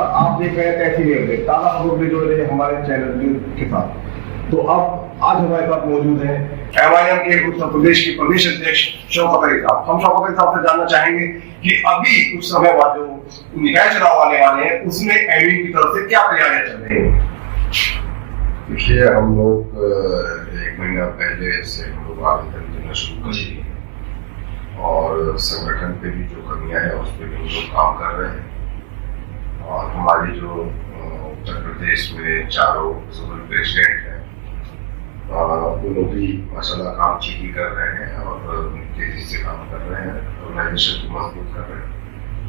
नमस्कार, आप देख रहे हैं तहसील अपडेट ताज़ा खबरों में जो है हमारे चैनल के साथ। तो अब आज हमारे साथ मौजूद है एमआईएम के उत्तर प्रदेश के प्रदेश अध्यक्ष शौकत अली साहब। हम शौकत अली साहब से जानना चाहेंगे कि अभी कुछ समय बाद जो निकाय चुनाव आने वाले हैं उसमें एमआईएम की तरफ से क्या तैयारियां चल रही हैं? देखिए, हम लोग 1 महीना पहले से हम लोग आवेदन देना शुरू कर दिए और संगठन पे भी जो कमियां हैं उस पर भी हम लोग काम कर रहे हैं। और हमारी जो उत्तर प्रदेश में चारों जोनल प्रेसिडेंट हैं दोनों भी माशाल्लाह काम ठीक ही कर रहे हैं और तेजी से काम कर रहे हैं, ऑर्गेनाइजेशन को मजबूत कर रहे हैं।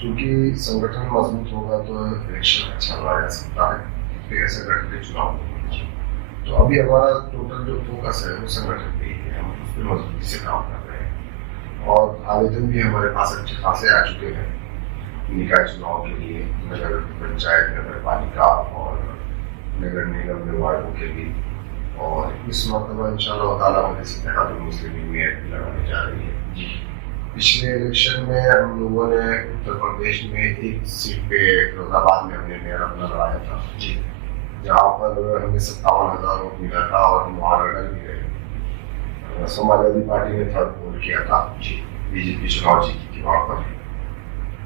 क्योंकि संगठन मजबूत होगा तो इलेक्शन अच्छा लड़ा जा सकता है, फिर संगठन के चुनाव होंगे। तो अभी हमारा टोटल जो फोकस है वो संगठन पे ही है, हम उस पर मजबूती से काम कर रहे हैं। और आवेदन भी हमारे पास अच्छे खासे आ चुके हैं निकाय चुनाव के लिए, नगर पंचायत, नगर पालिका और नगर निगम में वार्डों के लिए। और इस मरतबा इंशाअल्लाह ताला मुस्लिम लीग में लगाने जा रही है। पिछले इलेक्शन में हम लोगों ने उत्तर प्रदेश में एक सीट पे फिरोजाबाद में हमने मेयर अपना लड़ाया था, जहाँ पर हमें 57,000 वोट मिला था और हम वहाँ लड़ भी गए। समाजवादी पार्टी ने थर्ड पोल किया था, बीजेपी चुनाव जीती थी वहाँ पर।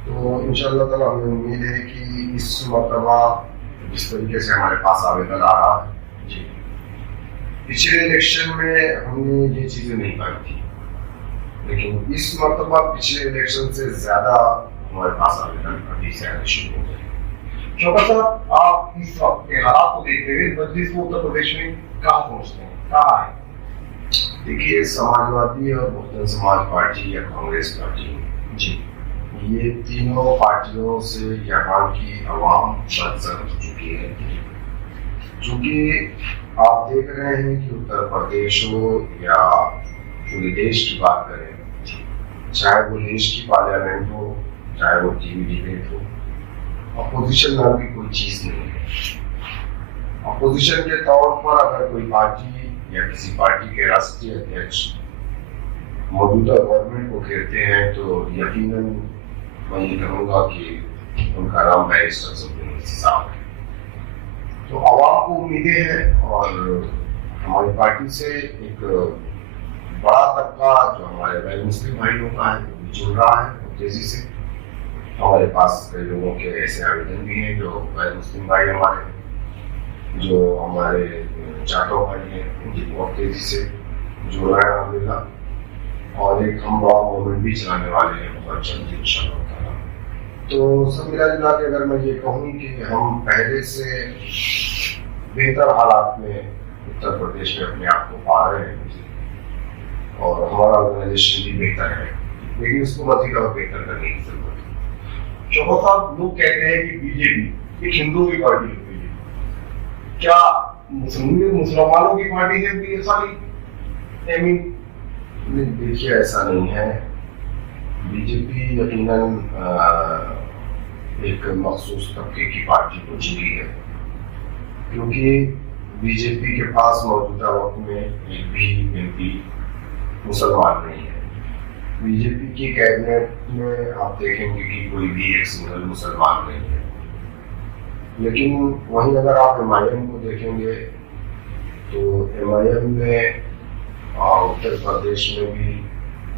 तो इंशाअल्लाह ताला हमें उम्मीद है कि इस मरतबा जिस तरीके से हमारे पास आवेदन आ रहा है, पिछले इलेक्शन में हमने ये चीजें नहीं पाई थी, लेकिन इस मरतबा पिछले इलेक्शन से ज्यादा हमारे पास आवेदन अभी से आने शुरू हो गए। शौकत साहब, आप इस वक्त के हालात को देखते हुए मजलिस को उत्तर प्रदेश में कहाँ पहुँचते हैं, कहाँ है? देखिए, समाजवादी और बहुजन समाज पार्टी या कांग्रेस पार्टी, ये तीनों पार्टियों से यहाँ की आवाम बदसर हो चुकी है। क्योंकि आप देख रहे हैं कि उत्तर प्रदेश हो या पूरे देश की बात करें, चाहे वो देश की पार्लियामेंट हो, चाहे वो टीवी डिबेट हो, अपोजिशन नाम की कोई चीज नहीं है। अपोजिशन के तौर पर अगर कोई पार्टी या किसी पार्टी के राष्ट्रीय अध्यक्ष मौजूदा गवर्नमेंट को घेरते हैं तो यकीनन मैं ये कहूँगा कि उनका नाम बैरिस्टर सुप्रीम साहब है। तो आवाम को उम्मीदें हैं और हमारी पार्टी से एक बड़ा तबका जो हमारे गैर मुस्लिम भाइयों का है वो भी जुड़ रहा है और तेजी से। हमारे पास कई लोगों के ऐसे आवेदन भी हैं जो गैर मुस्लिम भाई हमारे, जो हमारे जाटो भाई हैं, उनकी बहुत तेजी से जुड़ रहे हैं अल्हम्दुलिल्लाह। और एक हम बड़ा मूवमेंट भी चलाने वाले हैं बहुत जल्द इंशाअल्लाह। तो सब मिला जुला के अगर मैं ये कहूँ कि हम पहले से बेहतर हालात में उत्तर प्रदेश में अपने आप को पा रहे हैं और हमारा ऑर्गेनाइजेशन भी बेहतर है, लेकिन उसको मजीद और बेहतर करने की जरूरत है। शौकत साहब, लोग कहते हैं कि बीजेपी एक हिंदुओं की पार्टी होती है, क्या मुसलमानों की पार्टी है भी ऐसा नहीं? देखिए, ऐसा नहीं है। बीजेपी यकीनन एक मखसूस तबके की पार्टी हो चुकी है, क्योंकि बीजेपी के पास मौजूदा वक्त में एक भी एमपी मुसलमान नहीं है। बीजेपी की कैबिनेट में आप देखेंगे कि कोई भी एक सिंगल मुसलमान नहीं है। लेकिन वहीं अगर आप एमआईएम को देखेंगे तो एमआईएम में उत्तर प्रदेश में भी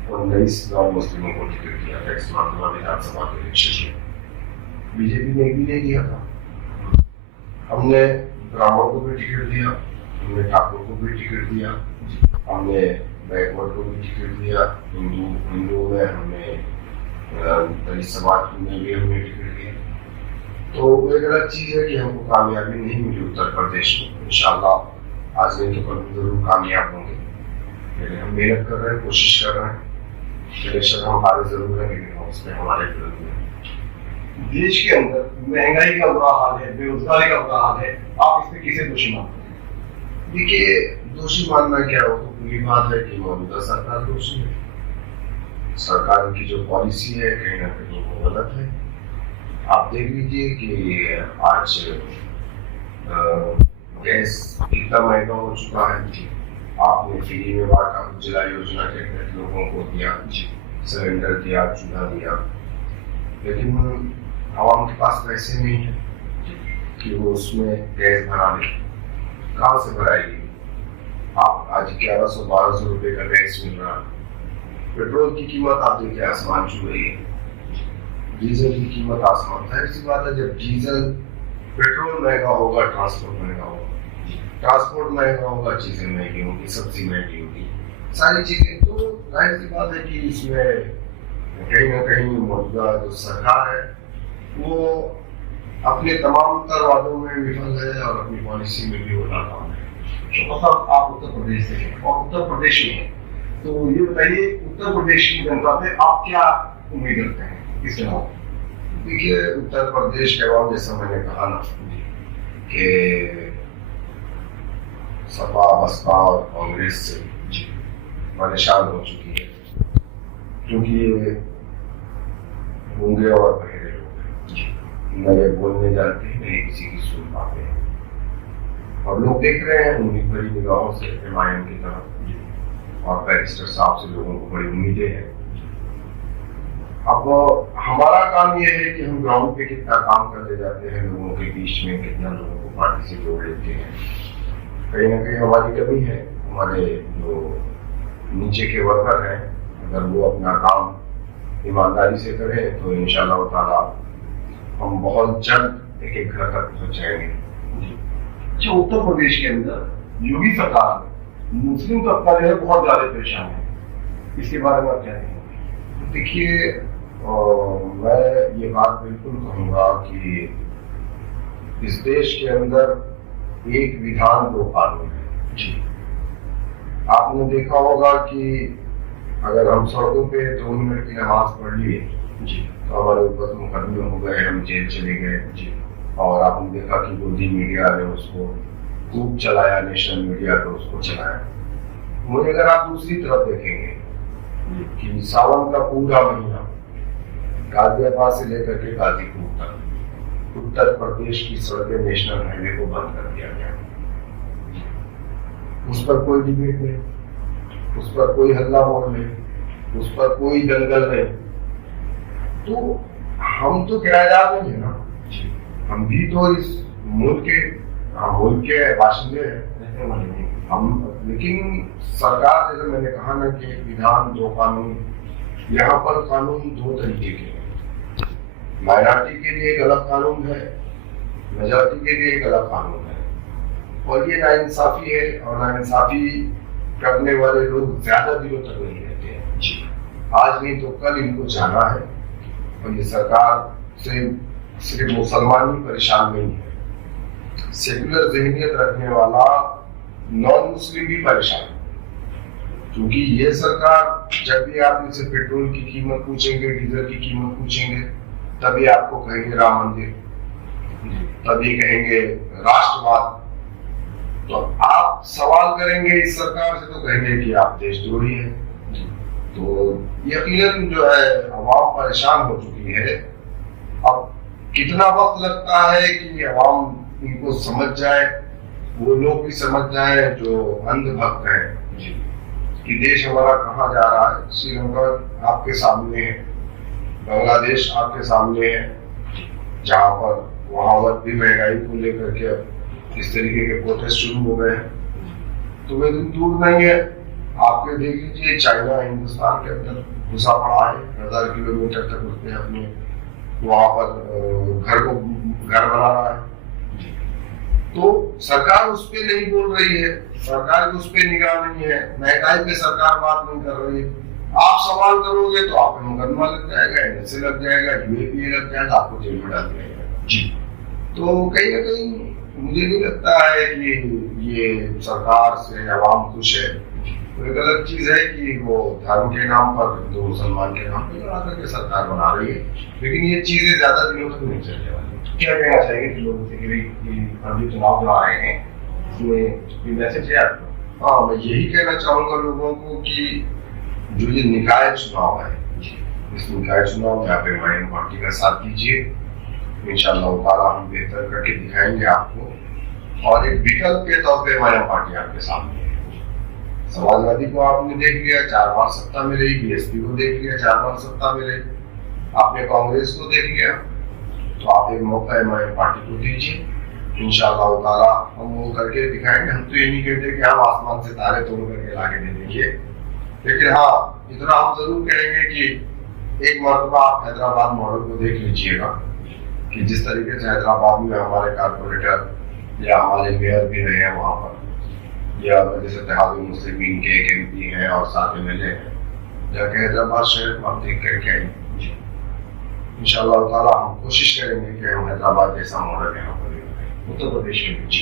19 नॉन मुस्लिमों को टिकट दिया था इस मरतबा विधानसभा के इलेक्शन में। बीजेपी ने भी नहीं दिया था। हमने ब्राह्मण को भी टिकट दिया, हमने ठाकुर को भी टिकट दिया, हमने बैकवर्ड को भी टिकट दिया, हिंदू में हमने दलित समाज में भी हमने टिकट दिया। तो वो एक अलग चीज है कि हमको कामयाबी नहीं मिली उत्तर प्रदेश में। इंशाअल्लाह आज नहीं तो कल जरूर कामयाब होंगे, लेकिन हम मेहनत कर रहे हैं, कोशिश कर रहे हैं। इलेक्शन हम हारे जरूर हैं, लेकिन हम उसमें हमारे विरोध में। देश के अंदर महंगाई का बुरा हाल है, बेरोजगारी का बुरा हाल है, आप इसमें किसे दोषी मानते हैं? देखिए, दोषी मानना क्या हो, तो पूरी बात है कि मौजूदा सरकार दोषी है। सरकार की जो पॉलिसी है कहीं ना कहीं वो गलत है। आप देख लीजिए कि आज गैस इतना महंगा हो चुका है, आपने फ्री में बांटा, उज्ज्वला योजना के तहत लोगों को दिया, सिलेंडर दिया, चूल्हा दिया, लेकिन आवाम के पास पैसे नहीं है। कि वो उसमें गैस भरा ले, कहाँ से भराएगी? आप आज 1100-1200 रुपए का गैस मिल रहा, पेट्रोल की कीमत आप देखिए आसमान छू रही है, डीजल की कीमत आसमान। जाहिर सी बात है, जब डीजल पेट्रोल महंगा होगा, ट्रांसपोर्ट महंगा होगा, ट्रांसपोर्ट महंगा होगा, चीजें महंगी होंगी, सब्जी महंगी होगी, सारी चीजें। तो जाहिर सी बात है कि इसमें कहीं ना कहीं मौजूदा जो सरकार है वो अपने तमाम तर वादों में विफल है और अपनी पॉलिसी में भी वो नाकाम है। तो मतलब आप उत्तर प्रदेश से हैं और उत्तर प्रदेश में हैं, तो ये बताइए उत्तर प्रदेश की जनता से आप क्या उम्मीद रखते हैं इस चुनाव? देखिए, उत्तर प्रदेश के अवाम, जैसा मैंने कहा ना कि सपा बसपा और कांग्रेस से परेशान हो चुकी है, क्योंकि ये गूंगे और बहरे लोग हैं, न ये बोलने जानते हैं, न ये किसी की सुन पाते हैं। और लोग देख रहे हैं उन्हीं भरी निगाहों से एमआईएम की तरफ, और बैरिस्टर साहब से लोगों को बड़ी उम्मीदें हैं। अब हमारा काम ये है कि हम ग्राउंड पे कितना काम कर ले जाते हैं, लोगों के बीच में कितना लोगों को पार्टी से जोड़ लेते हैं। कहीं ना कहीं हमारी कमी है, हमारे जो नीचे के वर्कर हैं, अगर वो अपना काम ईमानदारी से करें तो इंशाअल्लाह ताला हम बहुत जल्द एक एक घर तक पहुंच जाएंगे। अच्छा, उत्तर प्रदेश के अंदर योगी सरकार में मुस्लिम तबका जो है बहुत ज्यादा परेशान है, इसके बारे में आप क्या कहेंगे? देखिए, मैं ये बात बिल्कुल कहूँगा कि इस देश के अंदर एक विधान दो कानून है जी। आपने देखा होगा कि अगर हम सड़कों पे 2 मिनट की नमाज पढ़ लिए जी तो हमारे ऊपर मुकदमे हो गए, हम जेल चले गए जी। और आपने देखा कि मोदी मीडिया ने उसको खूब चलाया, नेशनल मीडिया ने उसको चलाया। मुझे अगर आप दूसरी तरफ देखेंगे कि सावन का पूरा महीना गाजियाबाद से लेकर के गाजीपुर तक उत्तर प्रदेश की सड़कें नेशनल हाईवे को बंद कर दिया गया। उस पर कोई डिबेट नहीं, उस पर कोई हल्ला बोल नहीं, उस पर कोई दंगल नहीं। तो हम तो किराएदार नहीं है ना, हम भी तो इस मुल्क के बाशिंदे हैं हम। लेकिन सरकार, जैसे मैंने कहा ना कि विधान दो कानून, यहाँ पर कानून 2 तरीके के हैं। माइनॉरिटी के लिए एक अलग कानून है, मेजॉरिटी के लिए एक अलग कानून है। और ये नाइंसाफी है, और नाइंसाफी करने वाले लोग ज्यादा दिनों तक नहीं रहते हैं जी। आज नहीं तो कल इनको जाना है। और ये सरकार से सिर्फ मुसलमान ही परेशान नहीं है, सेकुलर ज़हनियत रखने वाला नॉन मुस्लिम भी परेशान है। क्योंकि ये सरकार, जब भी आप इनसे पेट्रोल की कीमत पूछेंगे, डीजल की कीमत पूछेंगे, तभी आपको कहेंगे राम मंदिर, तभी कहेंगे राष्ट्रवाद। तो आप सवाल करेंगे इस सरकार से तो कहेंगे कि आप देशद्रोही हैं। तो यकीनन जो है अवाम परेशान हो चुकी है। अब कितना वक्त लगता है कि अवाम इनको समझ जाए, वो लोग भी समझ जाए जो अंधभक्त हैं कि देश हमारा कहाँ जा रहा है। श्रीलंका आपके सामने है, बांग्लादेश आपके सामने है, जहाँ पर वहां पर भी महंगाई को लेकर के अब इस तरीके के प्रोटेस्ट शुरू हो गए हैं। तो वे दिन दूर नहीं है। आपके देख लीजिए, चाइना हिंदुस्तान के अंदर घुसा पड़ा है, 1000 किलोमीटर तक उसने अपने वहां पर घर बना रहा है। तो सरकार उस पर नहीं बोल रही है, सरकार की उस पर निगाह नहीं है, महंगाई पे सरकार बात नहीं कर रही है। आप सवाल करोगे तो आप पे मुकदमा लग जाएगा, एनएसए लग जाएगा, यूएपीए लग जाएगा, आपको जेल में डाल दिया जाएगा जी। तो कहीं ना कहीं मुझे नहीं लगता है कि ये सरकार से अवाम खुश है। तो एक अलग चीज है कि वो धर्म के नाम पर, हिंदू मुसलमान के नाम पर लड़ा करके सरकार बना रही है, लेकिन ये चीजें ज्यादा दिनों तक नहीं चलने वाली। क्या कहना चाहिए कि लोगों से कि चुनाव जो आ रहे हैं उसमें मैसेज है आपको? हाँ, मैं यही कहना चाहूंगा लोगों को कि जो ये निकाय चुनाव है, इस निकाय चुनाव में आप एमआईएम पार्टी का साथ दीजिए। इंशाअल्लाह ताला हम बेहतर करके दिखाएंगे आपको, और एक विकल्प के तौर पे एमआईएम पार्टी आपके सामने है। समाजवादी को आपने देख लिया, 4 बार सत्ता में रही, बीएसपी को देख लिया, 4 बार सत्ता में रही, आपने कांग्रेस को देख लिया। तो आप एक मौका एमआईएम पार्टी को दीजिए, इंशाअल्लाह ताला हम वो करके दिखाएंगे। हम तो ये नहीं कहते कि हम आसमान से तारे तोड़ करके लाके दे देंगे, लेकिन हाँ इतना हम जरूर कहेंगे कि एक मरतबा आप हैदराबाद मॉडल को देख लीजिएगा कि जिस तरीके से हैदराबाद में हमारे कारपोरेटर या हमारे मेयर भी रहे हैं वहाँ पर, या जैसे इत्तेहाद मुस्लिमीन के एक MP हैं और 7 MLA हैं, जाके हैदराबाद शहर को हम देख करके आएंगे। इंशाअल्लाह ताला हम कोशिश करेंगे कि हम हैदराबाद जैसा मॉडल यहाँ पर उत्तर प्रदेश में भी।